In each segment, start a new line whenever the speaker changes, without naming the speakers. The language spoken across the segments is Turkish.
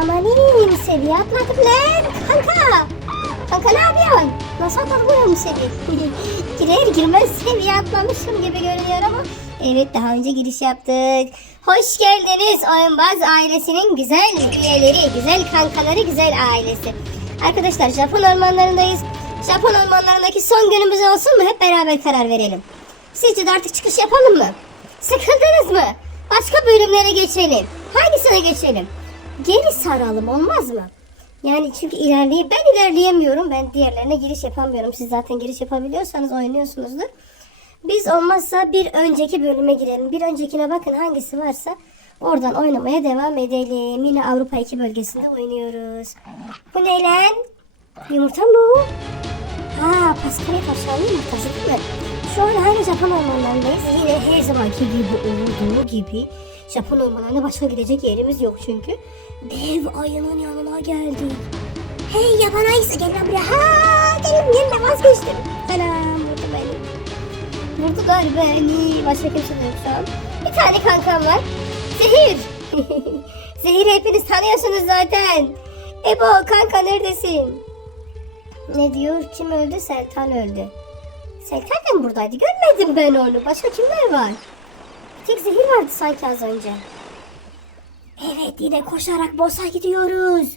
Amanin seviye atladım lan kanka. Kanka ne yapıyorsun? Nasıl atladım seviye? Girer girmez seviye atlamışım gibi görünüyor ama evet daha önce giriş yaptık. Hoş geldiniz Oyunbaz ailesinin güzel üyeleri, güzel kankaları, güzel ailesi. Arkadaşlar Japon ormanlarındayız. Japon ormanlarındaki son günümüz olsun mu? Hep beraber karar verelim. Sizce de artık çıkış yapalım mı? Sıkıldınız mı? Başka bölümlere geçelim. Hangisine geçelim? Geri saralım olmaz mı? Yani çünkü ilerleyip ben ilerleyemiyorum. Ben diğerlerine giriş yapamıyorum. Siz zaten giriş yapabiliyorsanız oynuyorsunuzdur. Biz olmazsa bir önceki bölüme girelim. Bir öncekine bakın hangisi varsa oradan oynamaya devam edelim. Yine Avrupa 2 bölgesinde oynuyoruz. Bu ne lan? Yumurta mı? Ha, Paskalya tavşanlı yumurtası değil mi? Şu an hala Japon ormanlarındayız. Yine her zamanki gibi olduğu gibi Japon ormanlarına başka gidecek yerimiz yok çünkü. Dev ayının yanına geldik. Hey yaban ayısı gel buraya. Ha, gelin gelin vazgeçtim. Anam vurdu beni. Vurdular beni. Başka kimse de yok. Bir tane kankam var. Zehir. Zehir hepiniz tanıyorsunuz zaten. Ebo kanka neredesin? Ne diyor? Kim öldü? Seltan öldü. Seltan da mı buradaydı? Görmedim ben onu. Başka kimler var? Tek zehir vardı sanki az önce. Evet yine koşarak boss'a gidiyoruz.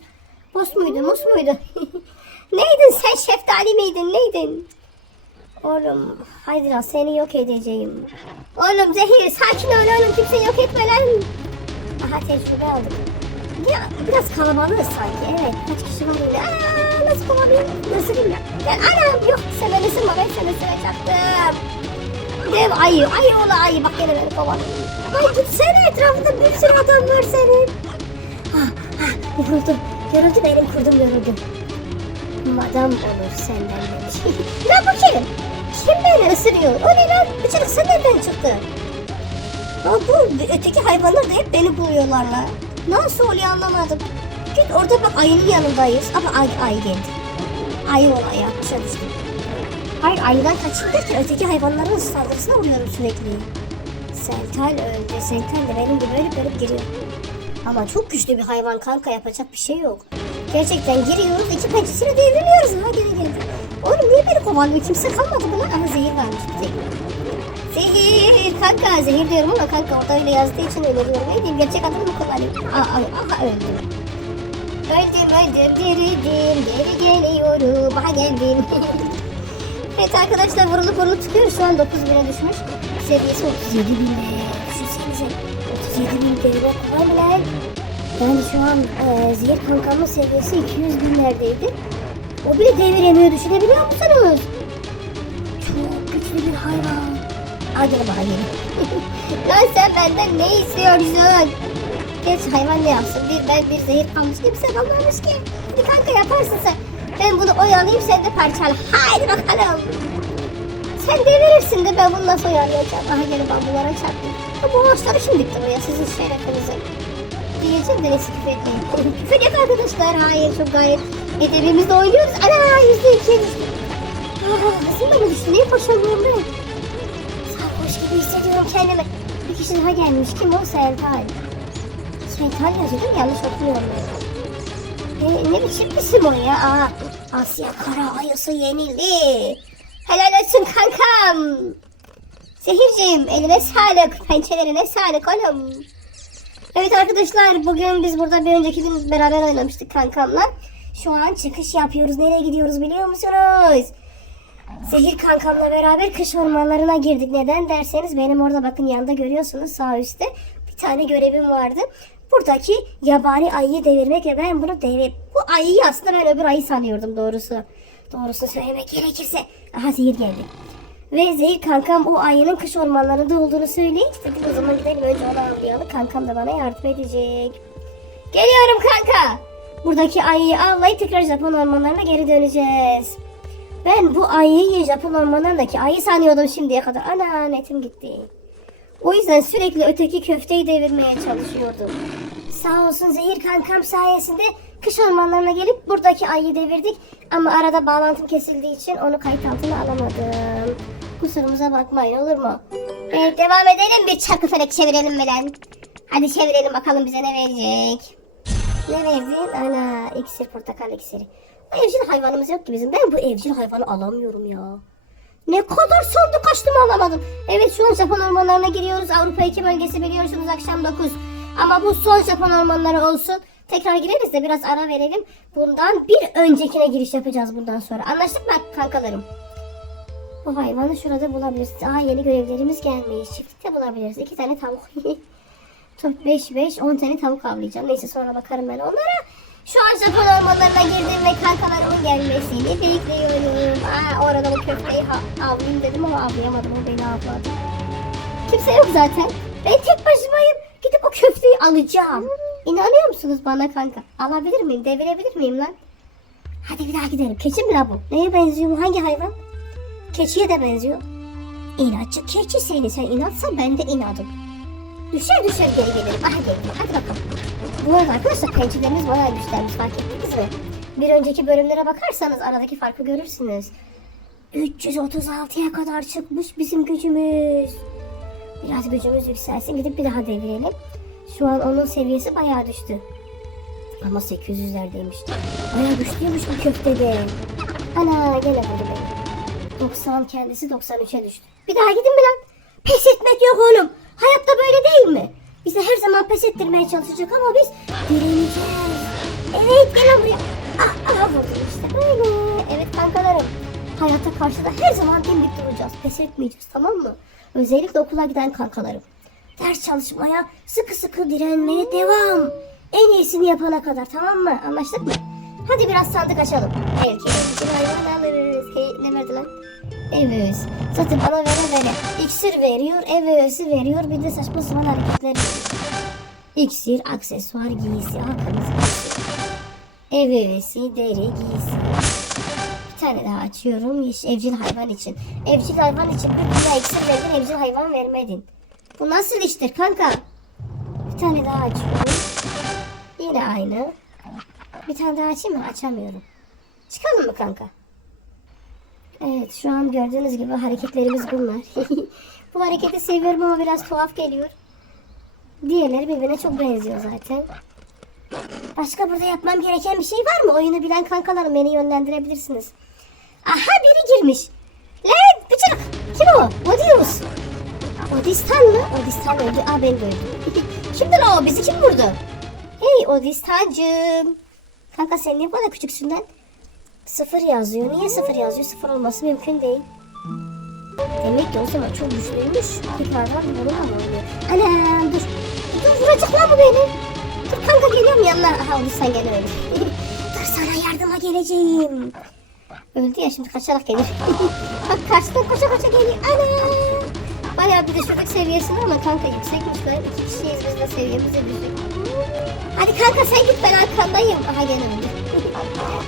Boss muydu? Mus muydu? neydin sen? Şeftali miydin? Neydin? Oğlum haydi lan seni yok edeceğim. Oğlum zehir sakin ol oğlum kimse yok etme lan. Aha tecrübe aldık. Ya biraz kalabalığız sanki evet. Kaç kişi var yine? Aa, nasıl kovalayayım? Nasıl bilmiyorum. Gel anam yok sen beni ısırma ben seni ısıracaktım. Dev ayı ayı ola ayı bak gene beni kovalıyor. Ay gitsene etrafında bir sürü adam var senin. Ha ha yoruldu. Yoruldu benim kurdum yoruldu. Madam olur senden demiş. lan bu kim? Kim beni ısırıyor? O ne lan? Bıçak sen nereden çıktı? Ya bu öteki hayvanlar da hep beni buluyorlar lan. Nasıl oluyor anlamadım. Git orada bak ayının yanındayız. Ama ay, ay geldi. Ayı ol ayağı kuşa düştüm. Hayır ayıdan kaçayım derken öteki hayvanların saldırısına uğruyorum sürekli. Seltal öldü. Seltal de benim gibi ölüp ölüp giriyor. Ama çok güçlü bir hayvan kanka yapacak bir şey yok. Gerçekten giriyoruz iki pençesini devriliyoruz. Ha gene geldi. Oğlum niye beni kovalıyor? Kimse kalmadı lan? Aha zehir varmış bir tek. Zehir kanka zehir diyorum ama kanka orada öyle yazdığı için öyle diyorum. Ne diyeyim gerçek adını mı kullanayım? Aa, aa, öldüm. Öldüm öldüm dirildim geri geliyorum. Aha geldim. evet arkadaşlar vurulup vurulup çıkıyor. Şu an 9000'e düşmüş. Seviyesi 37 binde. Düşünsenize 37 bin TL kolay? Yani şu an e, zehir kankamın seviyesi 200 binlerdeydi. O bile deviremiyor düşünebiliyor musunuz? Çok güçlü bir hayvan. Hadi gelin. Lan sen benden ne istiyorsun? Geç hayvan ne yapsın? Bir ben bir zehir kalmış kimse kalmamış ki. Hadi kanka yaparsın sen. Ben bunu oyalayayım sen de parçala. Haydi bakalım. Sen devirirsin de ben bunu nasıl oyalayacağım? Aha gene bambulara çarptım. Ha, Bu ağaçları şimdi diktim oraya sizin şerefinize. Diyeceğim de neyse küfür etmeyin. küfür yok arkadaşlar. Hayır çok gayet edebimizde oynuyoruz. Ana yüzde düştüm. Aa, hızım da düştü? Niye koşamıyorum ben? Sarhoş gibi hissediyorum kendimi. Bir kişi daha gelmiş. Kim o? Seltal. Seltal yazıyor değil mi? Yanlış okumuyorum ben. E, ne biçim isim o ya? Aa, Asya Kara Ayısı yenildi. Helal olsun kankam. Zehirciğim eline sağlık. Pençelerine sağlık oğlum. Evet arkadaşlar bugün biz burada bir önceki gün beraber oynamıştık kankamla. Şu an çıkış yapıyoruz. Nereye gidiyoruz biliyor musunuz? Zehir kankamla beraber kış ormanlarına girdik. Neden derseniz benim orada bakın yanında görüyorsunuz sağ üstte bir tane görevim vardı. Buradaki yabani ayıyı devirmek ve ben bunu devir... Bu ayıyı aslında ben öbür ayı sanıyordum doğrusu. Doğrusu söylemek gerekirse. Aha zehir geldi. Ve Zehir kankam o ayının kış ormanlarında olduğunu söyleyip dedik o zaman gidelim önce onu avlayalım. Kankam da bana yardım edecek. Geliyorum kanka. Buradaki ayıyı avlayıp tekrar Japon ormanlarına geri döneceğiz. Ben bu ayıyı Japon ormanlarındaki ayı sanıyordum şimdiye kadar. Ana netim gitti. O yüzden sürekli öteki köfteyi devirmeye çalışıyordum. Sağ olsun Zehir kankam sayesinde kış ormanlarına gelip buradaki ayıyı devirdik. Ama arada bağlantım kesildiği için onu kayıt altına alamadım. Kusurumuza bakmayın olur mu? Evet devam edelim bir çarkı felek çevirelim lan? Hadi çevirelim bakalım bize ne verecek. Ne verdin? Ana iksir portakal iksiri. Evcil hayvanımız yok ki bizim. Ben bu evcil hayvanı alamıyorum ya. Ne kadar sandık açtım alamadım. Evet şu an Japon ormanlarına giriyoruz. Avrupa 2 bölgesi biliyorsunuz akşam 9. Ama bu son Japon ormanları olsun. Tekrar gireriz de biraz ara verelim. Bundan bir öncekine giriş yapacağız bundan sonra. Anlaştık mı kankalarım? Bu hayvanı şurada bulabiliriz. Aa yeni görevlerimiz gelmiş. Çiftlikte bulabiliriz. İki tane tavuk. 5 5 10 tane tavuk avlayacağım. Neyse sonra bakarım ben onlara. Şu an Japon ormanlarına girdim ve kankalarımın gelmesini bekliyorum. Aa orada bu köfteyi avlayayım dedim ama avlayamadım. O beni avladı. Kimse yok zaten. Ben tek başımayım. Gidip o köfteyi alacağım. İnanıyor musunuz bana kanka? Alabilir miyim? Devirebilir miyim lan? Hadi bir daha gidelim. Keçi mi la bu? Neye benziyor? Hangi hayvan? Keçiye de benziyor. İnatçı keçi seni. Sen inatsan ben de inadım. Düşer düşer geri gelirim. Aha geldim. Hadi bakalım. Bu arada arkadaşlar pençelerimiz bayağı güçlenmiş fark ettiniz mi? Bir önceki bölümlere bakarsanız aradaki farkı görürsünüz. 336'ya kadar çıkmış bizim gücümüz. Biraz gücümüz yükselsin gidip bir daha devirelim. Şu an onun seviyesi bayağı düştü. Ama 800'lerdeymiş. Bayağı güçlüymüş bu köftede. Ana gene vurdu beni. 90 kendisi 93'e düştü. Bir daha gidin mi lan? Pes etmek yok oğlum. Hayatta böyle değil mi? Bize her zaman pes ettirmeye çalışacak ama biz direneceğiz. Evet gel lan buraya. Ah, ah vurdum işte böyle. Evet kankalarım. Hayata karşı da her zaman dimdik duracağız. Pes etmeyeceğiz tamam mı? Özellikle okula giden kankalarım. Ders çalışmaya sıkı sıkı direnmeye devam. En iyisini yapana kadar tamam mı? Anlaştık mı? Hadi biraz sandık açalım. Belki bir hayvan alırız. Hey, ne verdi lan? Evet. Zaten bana vere vere. İksir veriyor, ev öğesi veriyor. Bir de saçma sapan hareketler. İksir, aksesuar, giysi, hakkınız Ev öğesi, deri, giysi. Bir tane daha açıyorum. Evcil hayvan için. Evcil hayvan için bir dünya iksir verdin, evcil hayvan vermedin. Bu nasıl iştir kanka? Bir tane daha açıyorum. Yine aynı. Bir tane daha açayım mı? Açamıyorum. Çıkalım mı kanka? Evet şu an gördüğünüz gibi hareketlerimiz bunlar. Bu hareketi seviyorum ama biraz tuhaf geliyor. Diğerleri birbirine çok benziyor zaten. Başka burada yapmam gereken bir şey var mı? Oyunu bilen kankalarım beni yönlendirebilirsiniz. Aha biri girmiş. Lan bıçak. Kim o? Odious. Odistan mı? Odistan öldü. Aa ben de. Kimdir o? Bizi kim vurdu? Hey Odistancığım. Kanka sen niye bu kadar küçüksün lan? Sıfır yazıyor. Niye sıfır yazıyor? Sıfır olması mümkün değil. Demek ki o zaman çok güçlüymüş. Tekrardan ama oluyor. Anam dur. Dur vuracak lan bu beni. Dur kanka geliyorum yanına. Aha Odistan gene öldü. dur sana yardıma geleceğim. Öldü ya şimdi kaçarak gelir. Bak karşıdan koşa koşa geliyor. Ana. Bayağı bir düşürdük seviyesini ama kanka yüksekmiş lan. İki kişiyiz biz de seviyemiz de düşük. Hadi kanka sen git ben arkandayım. Aha gene öldü.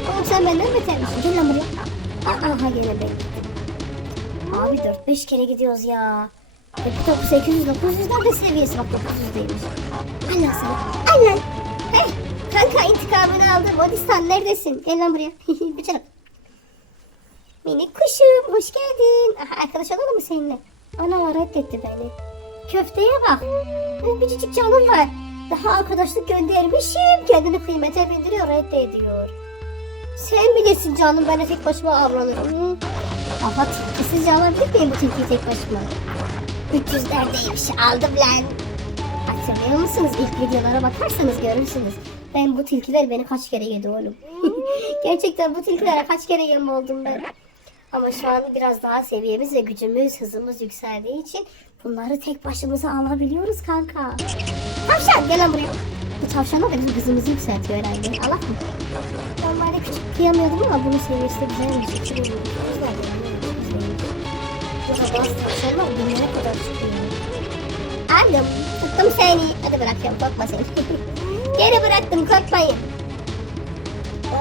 Oğlum sen benden beter misin? Gel lan buraya. Aha gene ben. Abi 4-5 kere gidiyoruz ya. Bu topu 800 900 nerede seviyesi bak 900'deymiş. Al lan sana. Al lan. Heh, kanka intikamını aldım. Odistan neredesin? Gel lan buraya. Bir çabuk. Minik kuşum hoş geldin. Aha, arkadaş olalım mı seninle? Ana reddetti beni. Köfteye bak. Bir küçücük canım var. Daha arkadaşlık göndermişim. Kendini kıymete bindiriyor reddediyor. Sen bilirsin canım ben tek başıma avlanırım. Aha tilki sizce alabilir miyim bu tilkiyi tek başıma? 300'lerdeymiş aldım lan. Hatırlıyor musunuz? İlk videolara bakarsanız görürsünüz. Ben bu tilkiler beni kaç kere yedi oğlum. Gerçekten bu tilkilere kaç kere yem oldum ben. Ama şu an biraz daha seviyemiz ve gücümüz, hızımız yükseldiği için bunları tek başımıza alabiliyoruz kanka. Tavşan gel lan buraya. Bu tavşanlar da bizim hızımızı yükseltiyor herhalde. Allah mı? Normalde küçük kıyamıyordum ama bunun seviyesi de güzelmiş. Yoksa bazı tavşanlar dünyaya kadar çıkıyor. Aldım. Tuttum seni. Hadi bırakıyorum korkma seni. Geri bıraktım korkmayın.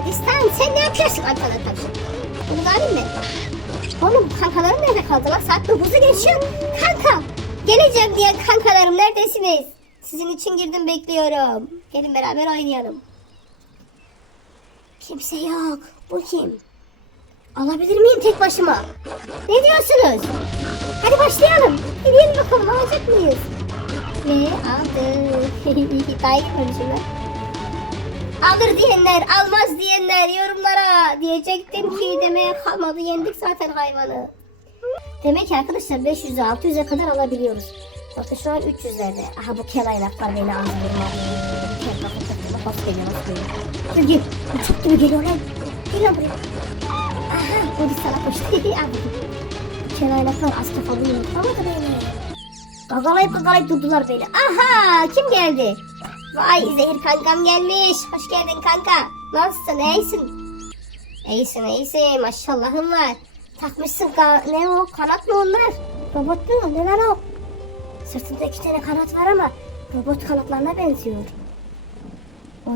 Odistan sen ne yapıyorsun arkada tavşan? Bunu da alayım mı? Oğlum kankalarım nerede kaldı lan? Saat 9'u geçiyor. Kanka geleceğim diye kankalarım neredesiniz? Sizin için girdim bekliyorum. Gelin beraber oynayalım. Kimse yok. Bu kim? Alabilir miyim tek başıma? Ne diyorsunuz? Hadi başlayalım. Gidelim bakalım alacak mıyız? Ve aldık. Daha girmemişim ben. Alır diyenler, almaz diyenler yorumlara diyecektim ki demeye kalmadı. Yendik zaten hayvanı. Demek ki arkadaşlar 500'e 600'e kadar alabiliyoruz. Bakın şu an 300'lerde. Aha bu kelaylaklar beni andırma. Hoş geliyor hoş geliyor. Dur gel. Uçak gibi geliyor lan. Gel lan buraya. Aha o bir sana koştu. Abi. Kelaylaklar az kafalı yumurtlamadı beni. Gagalayıp gagalayıp durdular beni. Aha kim geldi? Vay Zehir kankam gelmiş. Hoş geldin kanka. Nasılsın iyisin? İyisin iyisin maşallahın var. Takmışsın ka- ne o kanat mı onlar? Robot mu neler o? Sırtında iki tane kanat var ama robot kanatlarına benziyor.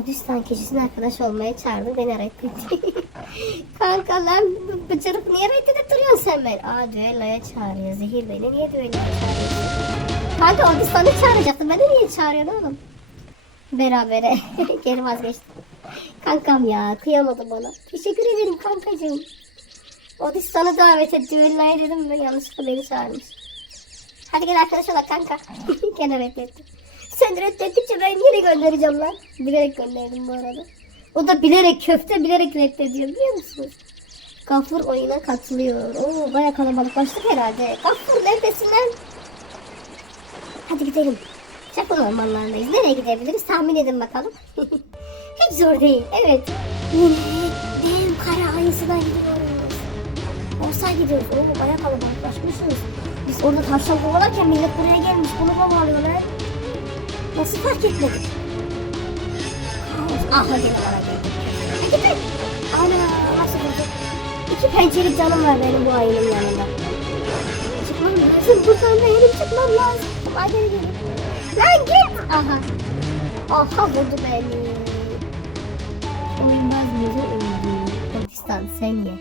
Odistan kişisine arkadaş olmaya çağırdı beni reddetti. Kanka lan bu bıcırık niye reddedip duruyorsun sen beni? Aa düelloya çağırıyor Zehir beni niye düelloya çağırıyorsun? Kanka Odistan'ı çağıracaktım beni niye çağırıyorsun oğlum? Berabere geri vazgeçtim. Kankam ya kıyamadı bana. Teşekkür ederim kankacığım. Odistan'ı davet et düelloya dedim ben yanlışlıkla beni çağırmış. Hadi gel arkadaş olalım kanka. Gene reddettim. Sen reddettikçe ben yine göndereceğim lan. Bilerek gönderdim bu arada. O da bilerek köfte bilerek reddediyor biliyor musunuz? Gafur oyuna katılıyor. Oo baya kalabalıklaştık herhalde. Gafur neredesin lan? Hadi gidelim. Çakıl ormanlarındayız. Nereye gidebiliriz? Tahmin edin bakalım. Hiç zor değil. Evet. Yine dev kara ayısına gidiyoruz. Orsa gidiyoruz. Oo baya kalabalıklaşmışız. Biz orada tavşan kovalarken millet buraya gelmiş. Bunu kovalıyorlar. Nasıl fark etmedik? Ah hadi. Hadi. Ana nasıl bulduk? İki pençeli canım var benim bu ayının yanında. Çıkmam lazım. Buradan da yerim çıkmam lazım. Hadi gelin. Lan git. Aha. Aha vurdu beni. Uymaz mıydı öldü. Pakistan sen ye.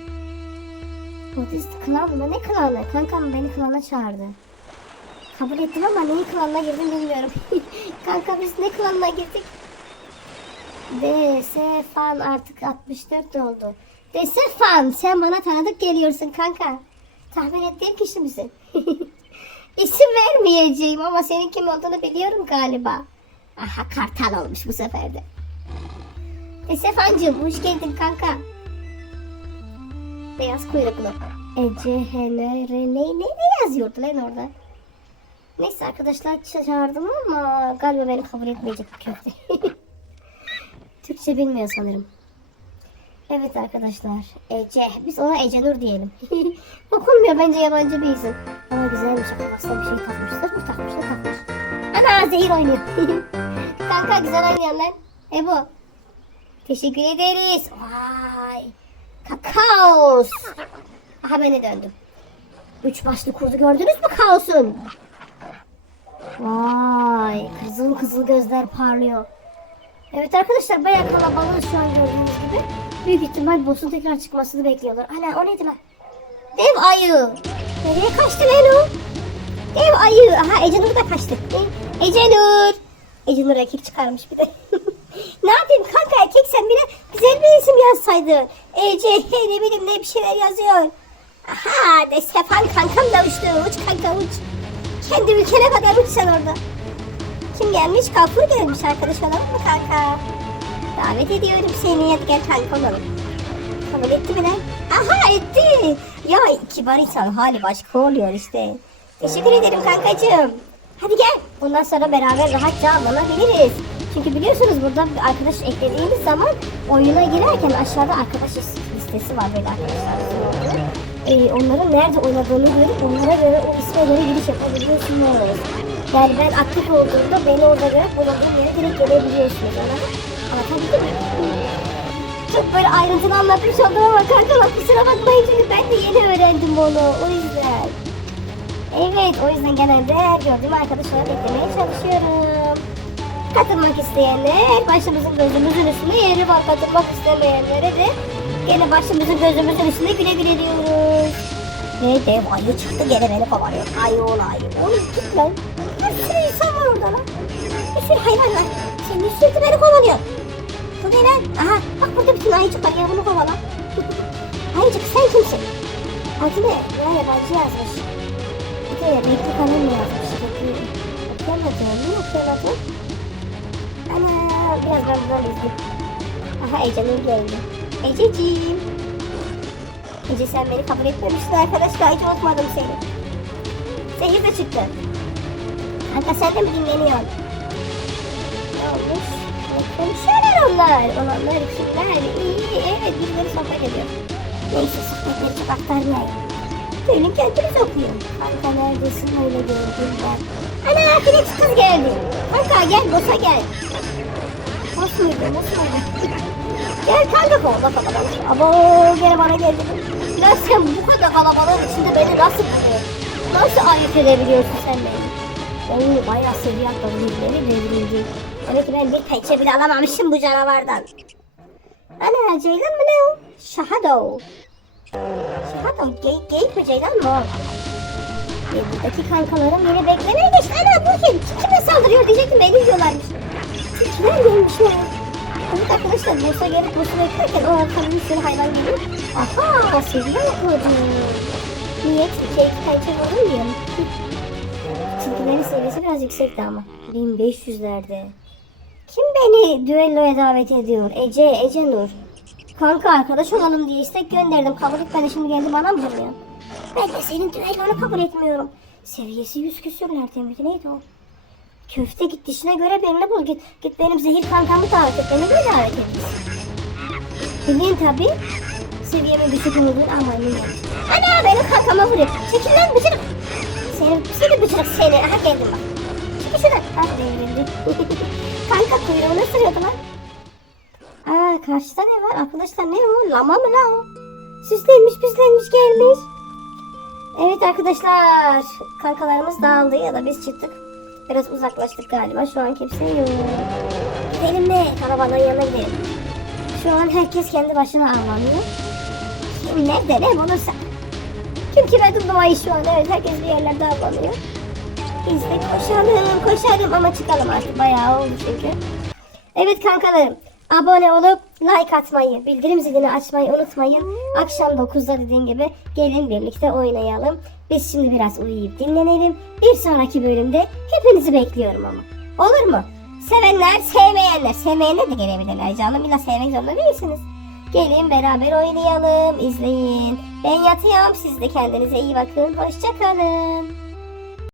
Budist klan mı? Ne klanı? Kankam beni klana çağırdı. Kabul ettim ama neyin klanına girdim bilmiyorum. Kanka biz ne klanına girdik? DS fan artık 64 oldu. DS fan sen bana tanıdık geliyorsun kanka. Tahmin ettiğim kişi misin? İsim vermeyeceğim ama senin kim olduğunu biliyorum galiba. Aha kartal olmuş bu sefer de. DS fancığım hoş geldin kanka. Beyaz kuyruklu. Ece, Hele, Rene, ne, ne yazıyordu lan orada? Neyse arkadaşlar çağırdım ama galiba beni kabul etmeyecek bu köfte. Türkçe bilmiyor sanırım. Evet arkadaşlar. Ece. Biz ona Ece Nur diyelim. Okunmuyor bence yabancı bir isim. Ama güzelmiş. Kafasına bir şey takmıştır. Bu takmış da takmış. Ana zehir oynuyor. Kanka güzel oynuyor lan. Ebo. Teşekkür ederiz. Vay. Kakaos. Aha beni döndüm. Üç başlı kurdu gördünüz mü kaosun? Vay kızıl kızıl gözler parlıyor. Evet arkadaşlar bayağı kalabalık şu an gördüğünüz gibi. Büyük ihtimal boss'un tekrar çıkmasını bekliyorlar. Ana o neydi lan? Dev ayı. Nereye kaçtı lan o? Dev ayı. Aha Ece Nur da kaçtı. Ece Nur. Ece Nur erkek çıkarmış bir de. ne yapayım kanka erkek sen bile güzel bir isim yazsaydın. Ece ne bileyim ne bir şeyler yazıyor. Aha de Sefan kankam da uçtu. Uç kanka uç. Kendi ülkene kadar uç sen orada. Kim gelmiş? Kafur gelmiş arkadaş olalım mı kanka? Davet ediyorum seni. Hadi gel kanka olalım. Kabul etti mi lan? Aha etti. Ya kibar insan hali başka oluyor işte. Teşekkür ederim kankacığım. Hadi gel. Bundan sonra beraber rahatça avlanabiliriz. Çünkü biliyorsunuz burada bir arkadaş eklediğiniz zaman oyuna girerken aşağıda arkadaş listesi var böyle arkadaşlar. Ee, onların nerede oynadığını görüp onlara göre o isme göre giriş yapabiliyorsunuz. Yani ben aktif olduğumda beni orada görüp bulunduğum yere direkt gelebiliyorsunuz. Anlatabildim mi? Çok böyle ayrıntılı anlatmış oldum ama kankalar kusura bakmayın çünkü ben de yeni öğrendim onu. O yüzden. Evet o yüzden genelde gördüğüm arkadaşlara beklemeye çalışıyorum. Katılmak isteyenler başımızın gözümüzün üstünde yeri var. Katılmak istemeyenlere de gene başımızın gözümüzün üstünde güle güle diyoruz. Ve dev ayı çıktı gene beni kovalıyor. Ayı ol ayı. Oğlum git lan. Bir sürü insan var orada lan. Bir sürü hayvan var. Senin sürekli beni kovalıyor. Bu ne lan? Aha bak burada bütün ayıcık var ya bunu kovala. ayıcık sen kimsin? Adı ne? Ya yabancı yazmış. Bir de renkli kanın mı yazmış? Okuyamadım. Ne okuyamadım? Ana biraz ben buradan izleyeyim. Aha Ece'nin geldi. Ececiğim. Ece sen beni kabul etmemiştin arkadaşlar. Hiç unutmadım seni. Zehir de çıktı. Kanka sen de mi dinleniyorsun? Ne olmuş? Konuşuyorlar onlar? Olanlar kimler? İyi, evet birileri sohbet ediyor. Neyse sohbetleri çok aktarmayayım. Benim kendimiz okuyor. Kanka neredesin öyle gördüm ben. Ana Filiz kız geldi. Kanka gel bosa gel. Boss muydu? Boss muydu? Gel kanka kovala kalabalık. Abo gene bana geldi. Ya sen bu kadar kalabalığın içinde beni nasıl Nasıl ayırt edebiliyorsun sen beni? Oo bayağı seviye atladı birileri devrildi. Demek ki ben bir pençe bile alamamışım bu canavardan. Ana Ceylan mı ne o? Shadow. Shadow geyik, geyik mi Ceylan mı o? Buradaki kankalarım beni beklemeye geçti. Ana bu kim? Kime saldırıyor diyecektim beni yiyorlarmış. Kimler gelmiş ya? Evet arkadaşlar Musa gelip Musa beklerken o arkadan bir sürü hayvan geliyor. Aha seviye okudu. Niye? Çünkü iki pençe vurdum diyorum. Çizgilerin seviyesi biraz yüksekti ama. 1500'lerde. Kim beni düelloya davet ediyor? Ece, Ece Nur. Kanka arkadaş olalım diye istek gönderdim. Kabul etmedi şimdi geldi bana mı vuruyor? Ben de senin düellonu kabul etmiyorum. Seviyesi yüz küsürlerde miydi neydi o? Köfte git dişine göre birini bul git. Git benim zehir kankamı davet et. Beni de davet et. Bilin tabi. Seviyemin düşük olduğunu ama ol. Ana benim kankama vuruyor. Çekil lan bıçırık. Seni, seni bıçırık seni. Aha geldim bak. Çekil şuradan. Ah devrildi. Kanka kuyruğunu ısırıyordu lan. Aa karşıda ne var? Arkadaşlar ne o? Lama mı lan o? Süslenmiş püslenmiş gelmiş. Evet arkadaşlar. Kankalarımız dağıldı ya da biz çıktık. Biraz uzaklaştık galiba. Şu an kimse yok. Gidelim mi? Karavanın yanına gidelim. Şu an herkes kendi başına avlanıyor. Kim nerede ne bulursa. Kim kime durmayı şu an. Evet herkes bir yerlerde avlanıyor. Biz de koşalım koşalım ama çıkalım artık. Bayağı oldu çünkü. Evet kankalarım. Abone olup like atmayı, bildirim zilini açmayı unutmayın. Akşam 9'da dediğim gibi gelin birlikte oynayalım. Biz şimdi biraz uyuyup dinlenelim. Bir sonraki bölümde hepinizi bekliyorum ama. Olur mu? Sevenler, sevmeyenler. Sevmeyenler de gelebilirler canım. İlla sevmek zorunda değilsiniz. Gelin beraber oynayalım, izleyin. Ben yatıyorum. Siz de kendinize iyi bakın. Hoşçakalın.